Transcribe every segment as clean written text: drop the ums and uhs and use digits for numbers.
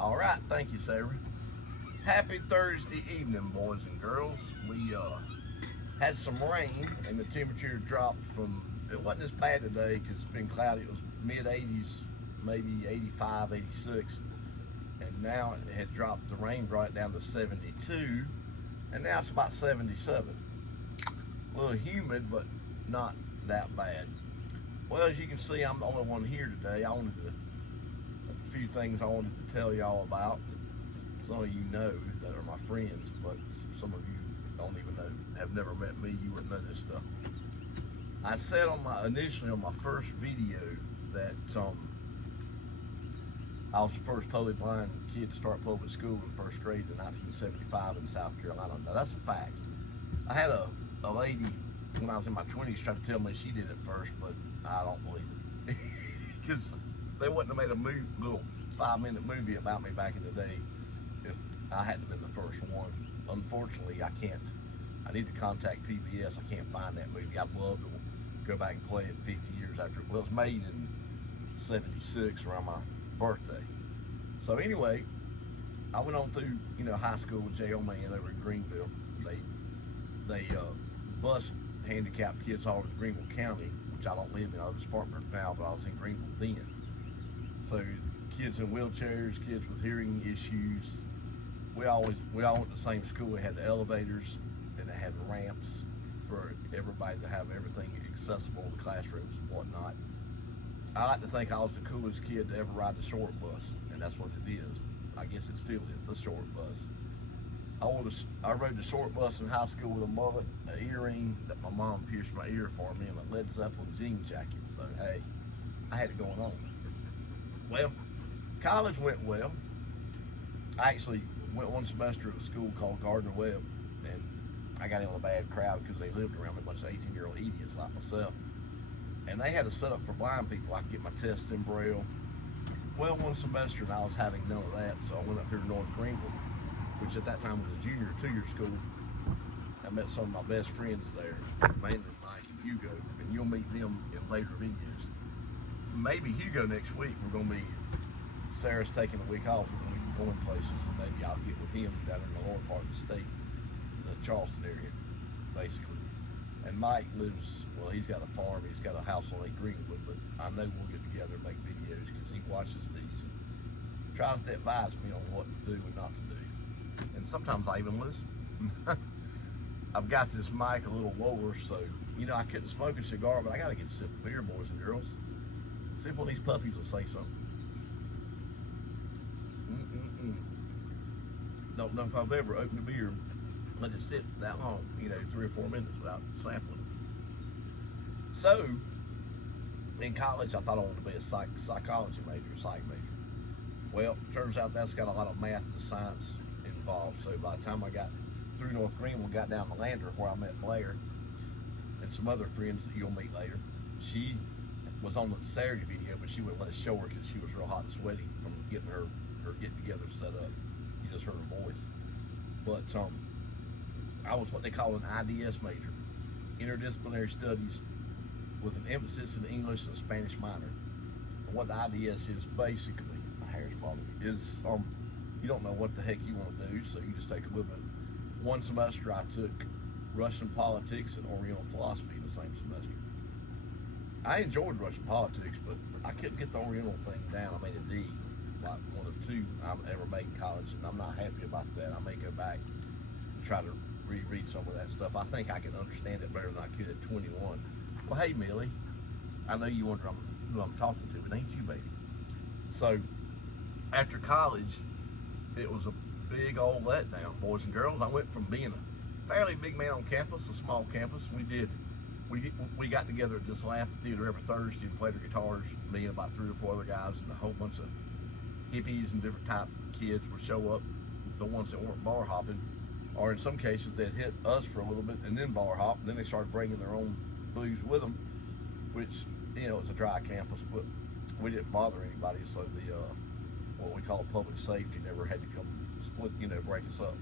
All right, thank you, Sarah. Happy Thursday evening, boys and girls. We had some rain and the temperature dropped from, it wasn't as bad today because it's been cloudy. It was mid 80s, maybe 85, 86. And now it had dropped the rain right down to 72. And now it's about 77. A little humid, but not that bad. Well, as you can see, I'm the only one here today. A few things I wanted to tell y'all about. Some of you know that are my friends, but some of you don't even know, have never met me. You wouldn't know this stuff. I said initially on my first video that I was the first totally blind kid to start public school in first grade in 1975 in South Carolina. Now that's a fact. I had a lady when I was in my 20s try to tell me she did it first, but I don't believe it. Because they wouldn't have made a little 5-minute movie about me back in the day if I hadn't been the first one. Unfortunately, I can't. I need to contact PBS. I can't find that movie. I'd love to go back and play it 50 years after. Well, it was made in 76 around my birthday. So anyway, I went on through, high school with J.O. Mann over in Greenville. They bus handicapped kids all over Greenville County, which I don't live in. I live in Spartanburg now, but I was in Greenville then. So kids in wheelchairs, kids with hearing issues. We all went to the same school. We had the elevators and they had ramps for everybody to have everything accessible, the classrooms and whatnot. I like to think I was the coolest kid to ever ride the short bus, and that's what it is. I guess it still is, the short bus. I rode the short bus in high school with a mullet, an earring that my mom pierced my ear for me, and a Led Zeppelin jean jacket. So hey, I had it going on. Well, college went well. I actually went one semester at a school called Gardner Webb, and I got in with a bad crowd because they lived around me, a bunch of 18-year-old idiots like myself. And they had a setup for blind people. I could get my tests in Braille. Well, one semester, and I was having none of that, so I went up here to North Greenville, which at that time was a junior 2-year school. I met some of my best friends there, mainly Mike and Hugo, and you'll meet them in later videos. Maybe Hugo next week. We're going to be, Sarah's taking a week off. We're going to be going places, and maybe I'll get with him down in the lower part of the state, the Charleston area, basically. And Mike lives, well, he's got a farm, he's got a house on Lake Greenwood, but I know we'll get together and make videos because he watches these and tries to advise me on what to do and not to do. And sometimes I even listen. I've got this mic a little lower, so, I couldn't smoke a cigar, but I got to get a sip of beer, boys and girls. See if one of these puppies will say something. Don't know if I've ever opened a beer, let it sit that long, 3 or 4 minutes without sampling it. So, in college, I thought I wanted to be a psychology major, psych major. Well, turns out that's got a lot of math and science involved. So by the time I got through North Greenville, got down to Lander, where I met Blair and some other friends that you'll meet later. She was on the Saturday video, but she wouldn't let us show her because she was real hot and sweaty from getting her get-together set up. You just heard her voice. But I was what they call an IDS major, interdisciplinary studies, with an emphasis in English and Spanish minor. And what the IDS is basically, my hair's falling, is you don't know what the heck you want to do, so you just take a little bit. One semester I took Russian politics and Oriental philosophy in the same semester. I enjoyed Russian politics, but I couldn't get the Oriental thing down. I made a D, like one of 2 I've ever made in college, and I'm not happy about that. I may go back and try to reread some of that stuff. I think I can understand it better than I could at 21. Well, hey, Millie, I know you wonder who I'm talking to, but ain't you, baby? So, after college, it was a big old letdown, boys and girls. I went from being a fairly big man on campus, a small campus. We got together at this amphitheater every Thursday and played our guitars. Me and about 3 or 4 other guys, and a whole bunch of hippies and different type kids would show up. The ones that weren't bar hopping, or in some cases they'd hit us for a little bit and then bar hop. And then they started bringing their own booze with them, which it's a dry campus, but we didn't bother anybody. So the what we call public safety never had to come split, break us up.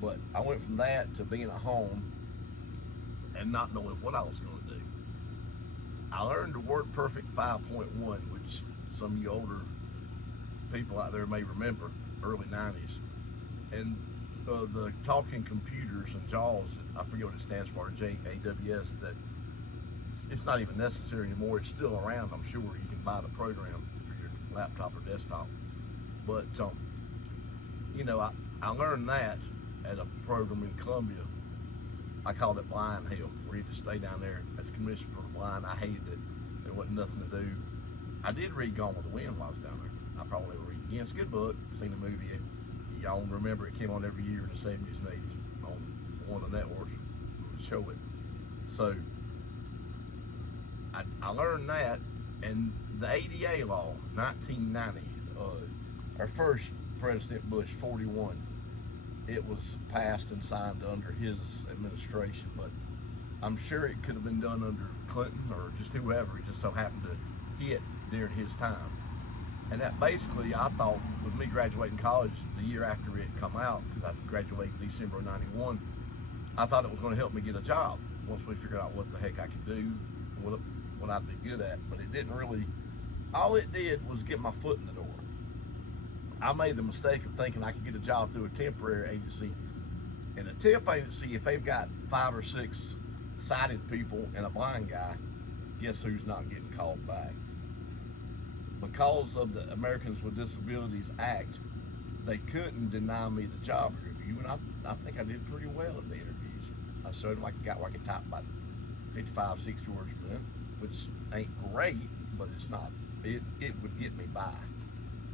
But I went from that to being at home and not knowing what I was going to do. I learned the WordPerfect 5.1, which some of you older people out there may remember, early 90s. And the talking computers and JAWS, I forget what it stands for, JAWS, that it's not even necessary anymore. It's still around, I'm sure. You can buy the program for your laptop or desktop. But, you know, I learned that at a program in Columbia. I called it Blind Hell. We had to stay down there at the Commission for the Blind. I hated it. There wasn't nothing to do. I did read Gone with the Wind while I was down there. I probably never read it again. It's a good book. Seen the movie. Y'all remember it came on every year in the 70s and 80s on one of the networks would show it. So I learned that, and the ADA law, 1990, our first President Bush, 41, it was passed and signed under his administration, but I'm sure it could have been done under Clinton or just whoever. It just so happened to hit during his time. And that basically, I thought, with me graduating college the year after it come out, because I graduated December of 91, I thought it was going to help me get a job once we figured out what the heck I could do, what I'd be good at. But it didn't really, all it did was get my foot in the door. I made the mistake of thinking I could get a job through a temporary agency. And a temp agency, if they've got 5 or 6 sighted people and a blind guy, guess who's not getting called back? Because of the Americans with Disabilities Act, they couldn't deny me the job interview, and I think I did pretty well in the interviews. I showed them I could type about 55, 60 words per minute, which ain't great, but it's not. It would get me by.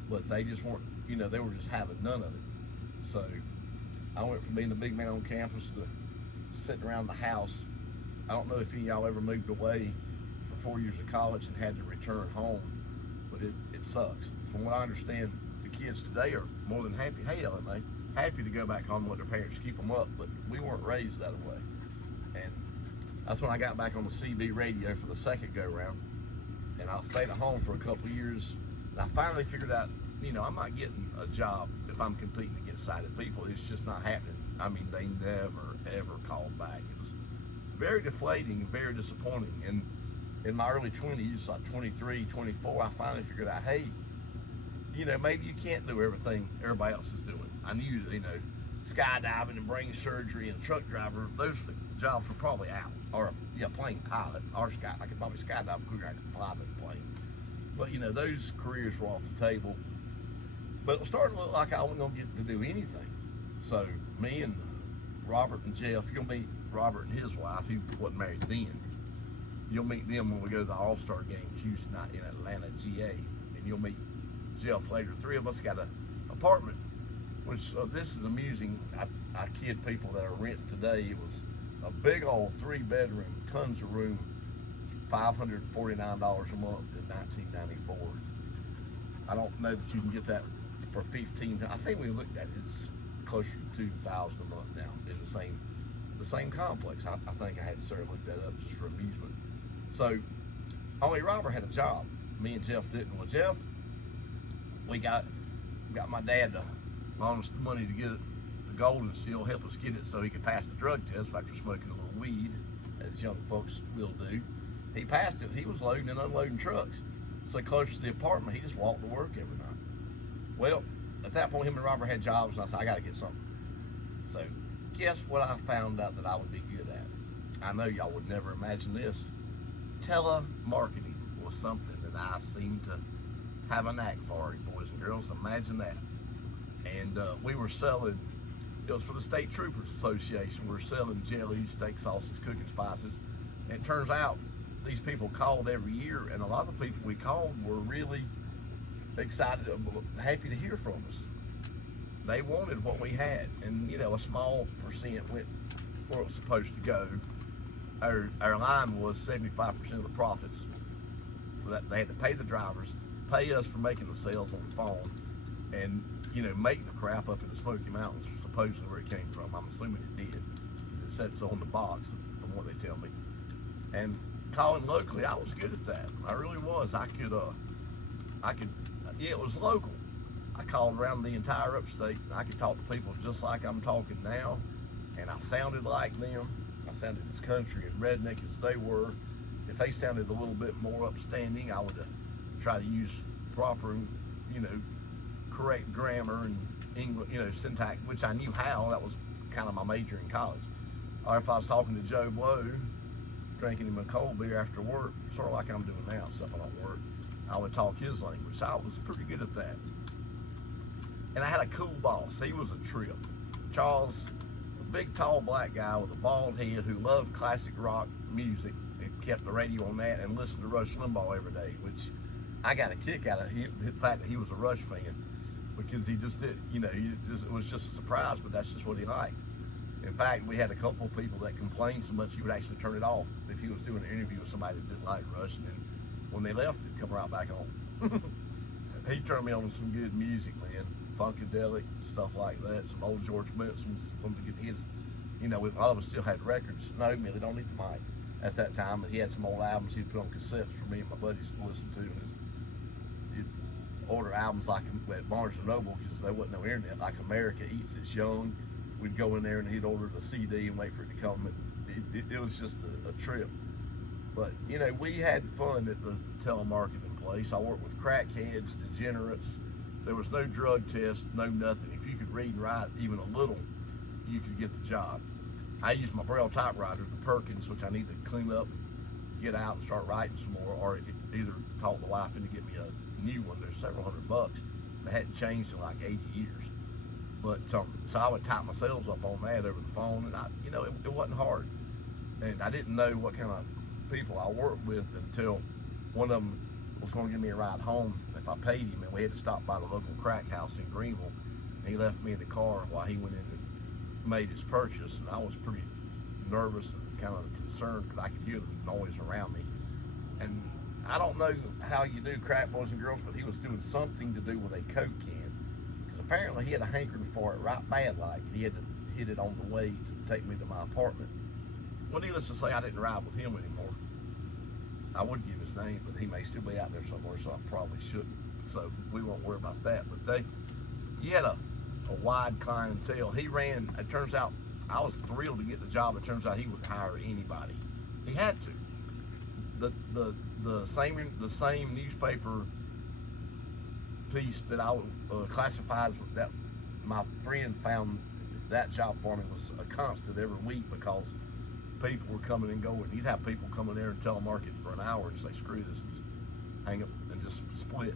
But they just weren't, you know, they were just having none of it. So I went from being the big man on campus to sitting around the house. I don't know if any of y'all ever moved away for 4 years of college and had to return home, but it sucks. From what I understand, the kids today are more than happy, happy to go back home and let their parents keep them up, but we weren't raised that way. And that's when I got back on the CB radio for the second go-round, and I stayed at home for a couple of years, and I finally figured out, you know, I'm not getting a job if I'm competing against sighted people. It's just not happening. I mean, they never, ever called back. It was very deflating, very disappointing. And in my early 20s, like 23, 24, I finally figured out, hey, you know, maybe you can't do everything everybody else is doing. I knew, you know, skydiving and brain surgery and truck driver, those jobs were probably out. Or, yeah, plane pilot, or I could probably skydive quicker, I could fly the plane. But, you know, those careers were off the table. But it was starting to look like I wasn't going to get to do anything. So me and Robert and Jeff, you'll meet Robert and his wife, he wasn't married then. You'll meet them when we go to the All-Star game Tuesday night in Atlanta, GA. And you'll meet Jeff later. 3 of us got an apartment, which this is amusing. I kid people that are renting today. It was a big old 3-bedroom, tons of room, $549 a month in 1994. I don't know that you can get that for 15. I think we looked at it. It's closer to $2,000 a month now in the same complex. I think I had to sort of look that up just for amusement. So only Robert had a job. Me and Jeff didn't. Well, Jeff, we got my dad to loan us the money to get the Golden Seal, help us get it so he could pass the drug test after smoking a little weed, as young folks will do. He passed it. He was loading and unloading trucks. So close to the apartment, he just walked to work every night. Well, at that point, him and Robert had jobs, and I said, I got to get something. So guess what I found out that I would be good at? I know y'all would never imagine this. Telemarketing was something that I seemed to have a knack for, boys and girls. Imagine that. And we were selling, it was for the State Troopers Association. We were selling jellies, steak sauces, cooking spices. And it turns out these people called every year, and a lot of the people we called were really excited, happy to hear from us. They wanted what we had, and you know, a small percent went where it was supposed to go. Our line was 75% of the profits. They had to pay the drivers, pay us for making the sales on the phone, and you know, make the crap up in the Smoky Mountains, supposedly where it came from. I'm assuming it did. It said so on the box, from what they tell me. And calling locally, I was good at that. I really was. I could, yeah, it was local. I called around the entire upstate. I could talk to people just like I'm talking now, and I sounded like them. I sounded as country and redneck as they were. If they sounded a little bit more upstanding, I would try to use proper, you know, correct grammar and English, syntax, which I knew how. That was kind of my major in college. Or if I was talking to Joe Blow, drinking him a cold beer after work, sort of like I'm doing now, except I don't work, I would talk his language. So I was pretty good at that. And I had a cool boss. He was a trip. Charles, a big, tall, black guy with a bald head who loved classic rock music and kept the radio on that and listened to Rush Limbaugh every day, which I got a kick out of the fact that he was a Rush fan, because he just did, it was just a surprise, but that's just what he liked. In fact, we had a couple of people that complained so much he would actually turn it off if he was doing an interview with somebody that didn't like Rush, and then when they left, it'd come right back on. He turned me on to some good music, man. Funkadelic, stuff like that, some old George Benson, some to get his, all of us still had records. No, Millie, don't need the mic. At that time, he had some old albums he'd put on cassettes for me and my buddies to listen to. And you'd order albums like at Barnes & Noble, because there wasn't no internet, like America Eats Its Young. We'd go in there and he'd order the CD and wait for it to come. And it was just a trip. But, we had fun at the telemarketing place. I worked with crackheads, degenerates. There was no drug test, no nothing. If you could read and write even a little, you could get the job. I used my Braille typewriter, the Perkins, which I need to clean up, get out and start writing some more, or either talk the wife into get me a new one. There's several $100. They hadn't changed in like 80 years. But so I would type myself up on that over the phone, and it wasn't hard. And I didn't know what kind of people I worked with until one of them was going to give me a ride home if I paid him, and we had to stop by the local crack house in Greenville. And he left me in the car while he went in and made his purchase, and I was pretty nervous and kind of concerned because I could hear the noise around me. And I don't know how you do crack, boys and girls, but he was doing something to do with a Coke can, because apparently he had a hankering for it right bad like. He had to hit it on the way to take me to my apartment. Well, needless to say, I didn't ride with him anymore. I would give his name, but he may still be out there somewhere, so I probably shouldn't. So we won't worry about that. But he had a wide clientele. He ran, it turns out, I was thrilled to get the job. It turns out he would hire anybody. He had to. The same newspaper piece that I classified that my friend found that job for me was a constant every week, because people were coming and going. You'd have people coming there and telemarket for an hour and say, screw this, and just hang up and just split.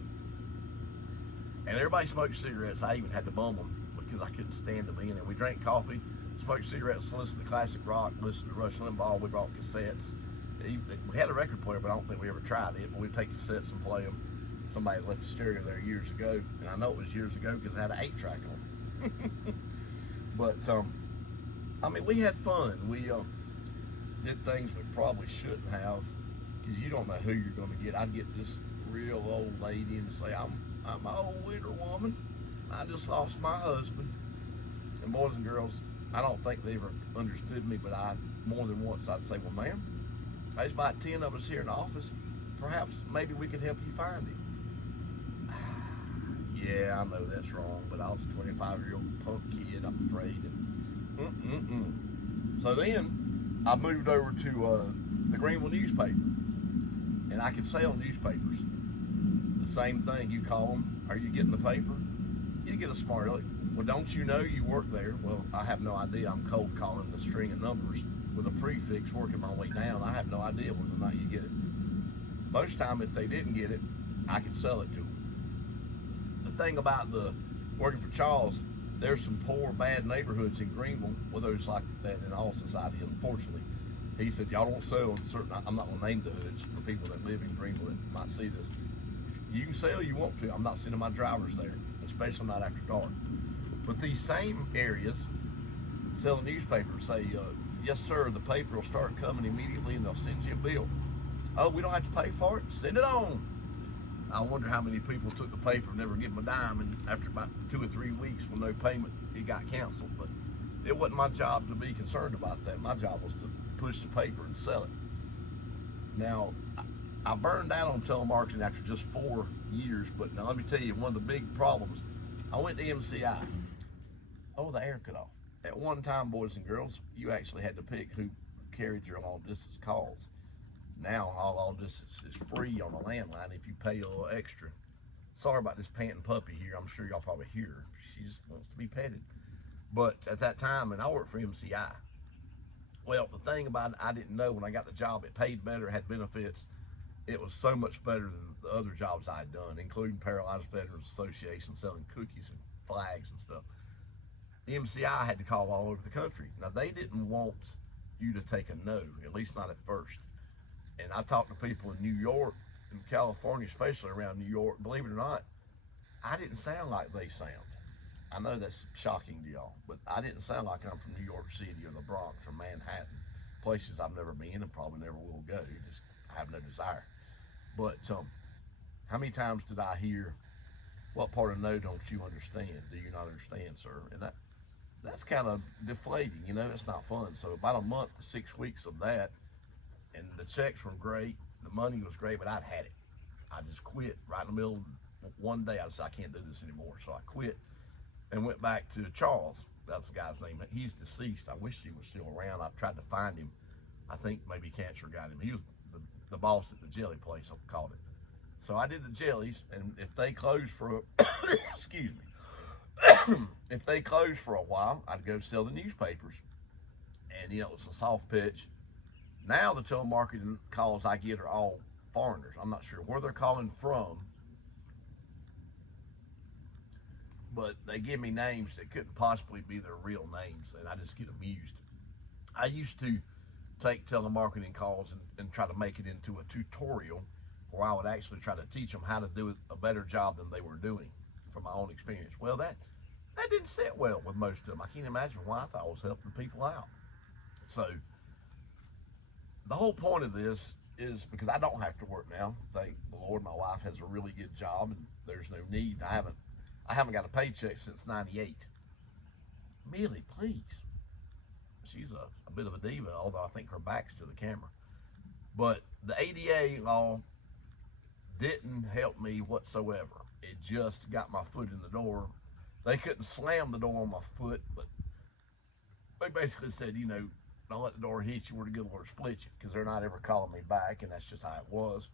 And everybody smoked cigarettes. I even had to bum them because I couldn't stand them in. And we drank coffee, smoked cigarettes, listened to classic rock, listened to Rush Limbaugh. We brought cassettes. We had a record player, but I don't think we ever tried it. But we'd take cassettes and play them. Somebody left the stereo there years ago, and I know it was years ago because it had an 8-track on it. But we had fun. We did things we probably shouldn't have, because you don't know who you're going to get. I'd get this real old lady and say, I'm an old widow woman. I just lost my husband. And boys and girls, I don't think they ever understood me, but more than once I'd say, well, ma'am, there's about 10 of us here in the office. Perhaps maybe we could help you find him. Yeah, I know that's wrong, but I was a 25-year-old punk kid, I'm afraid. So then I moved over to the Greenville newspaper, and I could sell newspapers. The same thing, you call them, are you getting the paper? You get a smart aleck. Well, don't you know you work there? Well, I have no idea. I'm cold calling the string of numbers with a prefix, working my way down. I have no idea whether or not you get it. Most time, if they didn't get it, I could sell it to them. The thing about working for Charles, there's some poor, bad neighborhoods in Greenville. Well, there's like that in all society, unfortunately. He said, y'all don't sell in certain, I'm not going to name the hoods for people that live in Greenville that might see this. If you can sell, you want to. I'm not sending my drivers there, especially not after dark. But these same areas selling newspapers say, yes, sir, the paper will start coming immediately and they'll send you a bill. Oh, we don't have to pay for it? Send it on. I wonder how many people took the paper and never give them a dime, and after about 2 or 3 weeks with no payment, it got canceled. But it wasn't my job to be concerned about that. My job was to push the paper and sell it. Now, I burned out on telemarketing after just 4 years, but now let me tell you, one of the big problems, I went to MCI. Oh, the air cut off. At one time, boys and girls, you actually had to pick who carried your long distance calls. Now, all long distance is free on a landline if you pay a little extra. Sorry about this panting puppy here. I'm sure y'all probably hear her. She just wants to be petted. But at that time, and I worked for MCI. Well, the thing about it, I didn't know when I got the job, it paid better, had benefits. It was so much better than the other jobs I had done, including Paralyzed Veterans Association, selling cookies and flags and stuff. The MCI had to call all over the country. Now, they didn't want you to take a no, at least not at first. And I talked to people in New York and California, especially around New York. Believe it or not, I didn't sound like they sound. I know that's shocking to y'all, but I didn't sound like I'm from New York City or the Bronx or Manhattan, places I've never been and probably never will go. Just have no desire. But how many times did I hear, "What part of no don't you understand? Do you not understand, sir?" And that's kind of deflating, you know. It's not fun. So about a month to 6 weeks of that, and the checks were great, the money was great, but I'd had it. I just quit right in the middle of one day. I said, I can't do this anymore. So I quit and went back to Charles. That's the guy's name. He's deceased. I wish he was still around. I tried to find him. I think maybe cancer got him. He was the boss at the jelly place, I called it. So I did the jellies, and if they closed for excuse me, if they closed for a while, I'd go sell the newspapers. And you know, it's a soft pitch. Now the telemarketing calls I get are all foreigners. I'm not sure where they're calling from, but they give me names that couldn't possibly be their real names, and I just get amused. I used to take telemarketing calls and try to make it into a tutorial where I would actually try to teach them how to do a better job than they were doing from my own experience. Well, that didn't sit well with most of them. I can't imagine why. I thought I was helping people out. So the whole point of this is because I don't have to work now. Thank the Lord, my wife has a really good job and there's no need. I haven't got a paycheck since '98. Millie, please. She's a bit of a diva, although I think her back's to the camera. But the ADA law didn't help me whatsoever. It just got my foot in the door. They couldn't slam the door on my foot, but they basically said, you know, don't let the door hit you, or the good Lord split you, because they're not ever calling me back, and that's just how it was.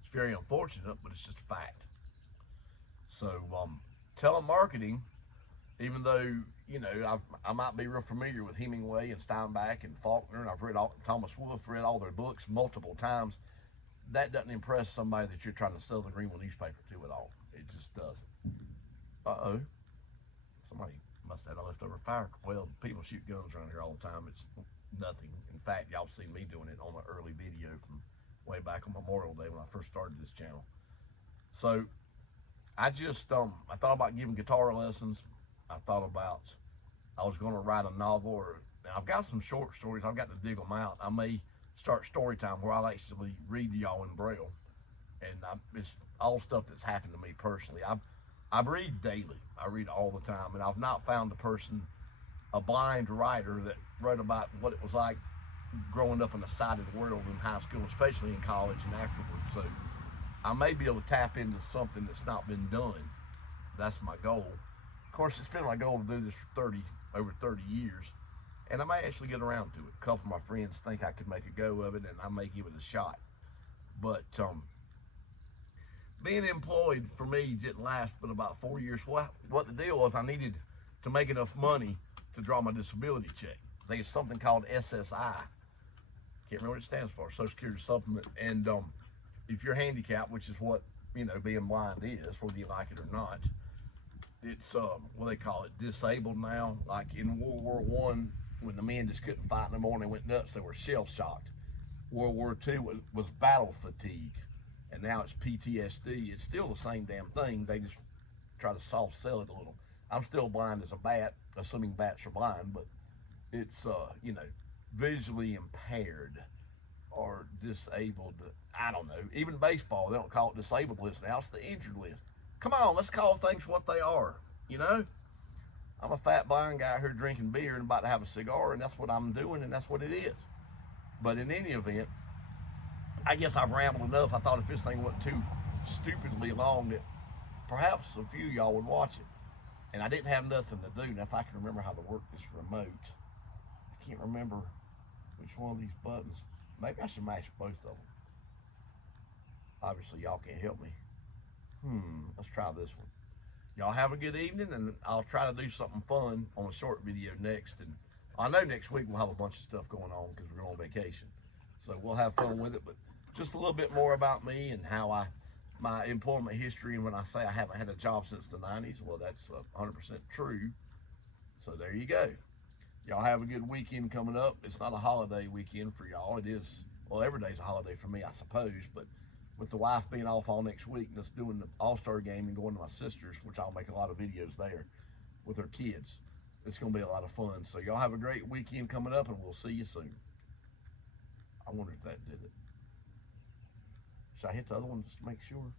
It's very unfortunate, but it's just a fact. So telemarketing, even though, you know, I might be real familiar with Hemingway and Steinbeck and Faulkner, and I've read Thomas Wolfe, read all their books multiple times, that doesn't impress somebody that you're trying to sell the Greenville newspaper to at all. It just doesn't. Uh-oh. Somebody must have had a leftover fire. Well, people shoot guns around here all the time. It's nothing. In fact, y'all seen me doing it on an early video from way back on Memorial Day when I first started this channel. So I just, I thought about giving guitar lessons. I thought about, I was going to write a novel, or I've got some short stories. I've got to dig them out. I may start story time where I'll actually read to y'all in Braille. And it's all stuff that's happened to me personally. I read daily. I read all the time, and I've not found a blind writer that wrote about what it was like growing up in the side of the world in high school, especially in college and afterwards. So I may be able to tap into something that's not been done. That's my goal. Of course, it's been my goal to do this for over 30 years, and I may actually get around to it. A couple of my friends think I could make a go of it, and I may give it a shot. But being employed for me didn't last but about 4 years. What the deal was, I needed to make enough money to draw my disability check. I think it's something called SSI. Can't remember what it stands for, Social Security Supplement. And if you're handicapped, which is what, you know, being blind is, whether you like it or not, it's what they call it, disabled now. Like in World War I, when the men just couldn't fight no more and they went nuts, they were shell shocked. World War II was battle fatigue, and now it's PTSD. It's still the same damn thing. They just try to soft sell it a little. I'm still blind as a bat, assuming bats are blind, but it's you know, visually impaired or disabled. I don't know. Even baseball, they don't call it disabled list now. It's the injured list. Come on, let's call things what they are. You know, I'm a fat blind guy here drinking beer and about to have a cigar, and that's what I'm doing, and that's what it is. But in any event, I guess I've rambled enough. I thought if this thing wasn't too stupidly long, that perhaps a few of y'all would watch it. And I didn't have nothing to do. Now, if I can remember how to work this remote, I can't remember which one of these buttons. Maybe I should mash both of them. Obviously, y'all can't help me. Let's try this one. Y'all have a good evening, and I'll try to do something fun on a short video next. And I know next week we'll have a bunch of stuff going on because we're going on vacation. So we'll have fun with it, but just a little bit more about me and how my employment history. And when I say I haven't had a job since the 90s, well, that's 100% true. So there you go. Y'all have a good weekend coming up. It's not a holiday weekend for y'all. It is, well, every day's a holiday for me, I suppose, but with the wife being off all next week and us doing the All-Star game and going to my sister's, which I'll make a lot of videos there with her kids, it's going to be a lot of fun. So y'all have a great weekend coming up, and we'll see you soon. I wonder if that did it. Should I hit the other one just to make sure?